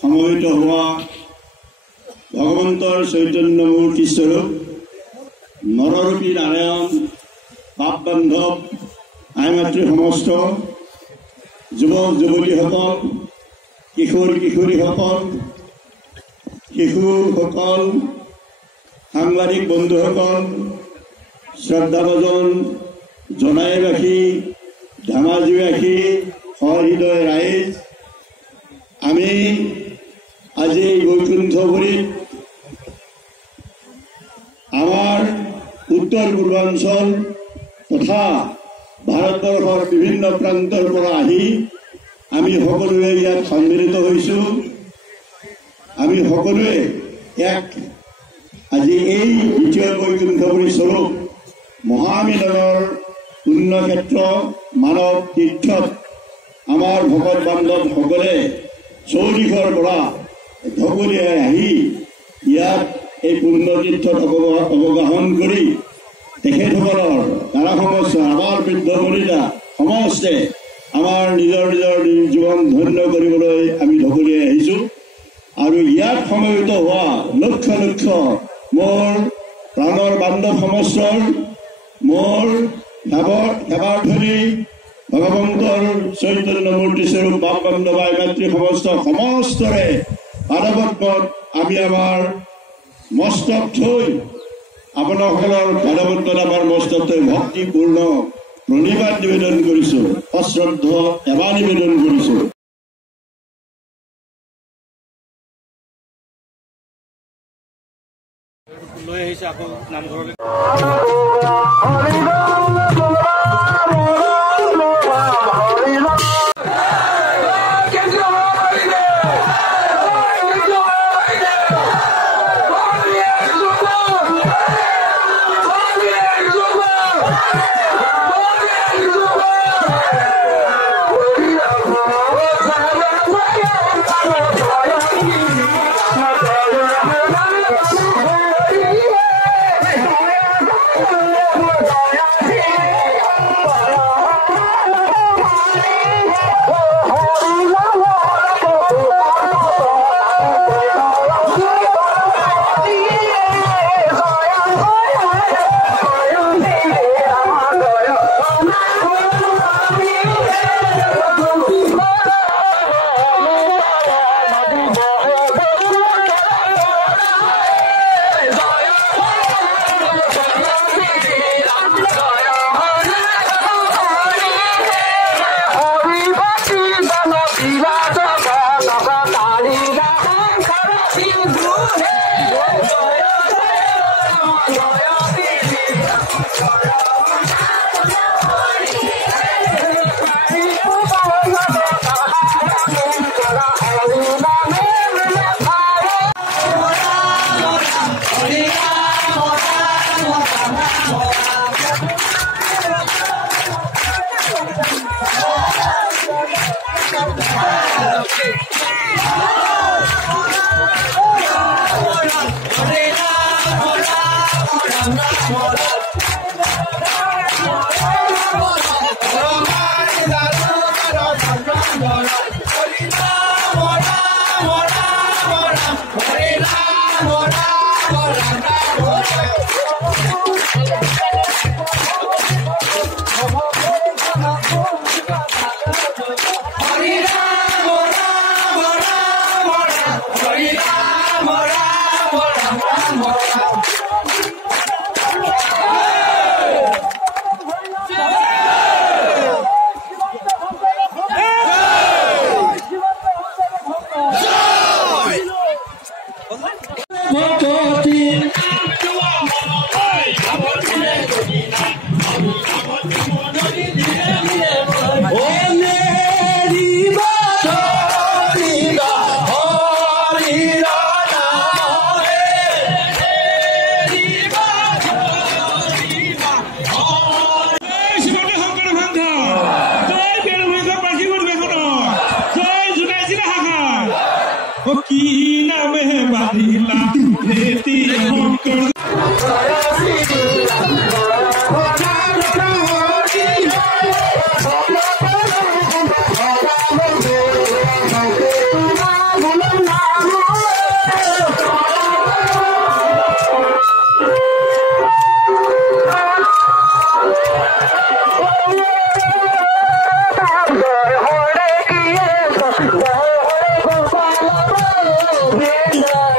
সমবেত হোৱা ভগৱন্তৰ চৈতন্য মূৰ্তি স্বৰূপ নৰৰূপী নাৰায়ণ পাপ বান্ধৱ আই মাতৃ সমস্ত যুৱক যুৱতীসকল কিশোৰ কিশোৰীসকল শিশুসকল সাংবাদিক বন্ধুসকল শ্ৰদ্ধাভাজন জনাইবাসী ধেমাজিবাসী সহৃদয় ৰাইজ আমি আজি বৈকুণ্ঠপুৰীত আমাৰ উত্তৰ পূৰ্বাঞ্চল তথা ভাৰতবৰ্ষৰ বিভিন্ন প্ৰান্তৰ পৰা আহি আমি সকলোৱে ইয়াত সন্মিলিত হৈছোঁ। আমি সকলোৱে এক আজি এই দ্বিতীয় বৈকুণ্ঠপুৰী স্বৰূপ মহামিলনৰ পুণ্যক্ষেত্ৰ মানৱ তীৰ্থত আমাৰ ভকত বান্ধৱসকলে চৌদিশৰ পৰা ঢকলিয়াই আহি ইয়াত এই পুণ্যতীৰ্থত অৱগাহন কৰি তেখেতসকলৰ দ্বাৰা সমস্ত আমাৰ বৃদ্ধ বনিতা সমস্তে আমাৰ নিজৰ নিজৰ জীৱন ধন্য কৰিবলৈ আমি ঢকলিয়াই আহিছোঁ। আৰু ইয়াত সমবেত হোৱা লক্ষ লক্ষ মোৰ প্ৰাণৰ বান্ধৱ সমস্তৰ মোৰ সেৱাৰ্থী ভগৱন্তৰ চৈতন্য মূৰ্তি স্বৰূপ বাপ বান্ধৱ আই মাতৃ সমস্তৰে পাদপদ্মত আমি আমাৰ মস্তক থৈ আপোনাসকলৰ পাদপদ্মত আমাৰ মস্তক থৈ ভক্তিপূৰ্ণ প্ৰণিবাদ নিবেদন কৰিছোঁ, অশ্ৰদ্ধ সেৱা নিবেদন কৰিছোঁ। লৈ আহিছে আকৌ নামঘৰলৈ। Hello. গোবিন্দ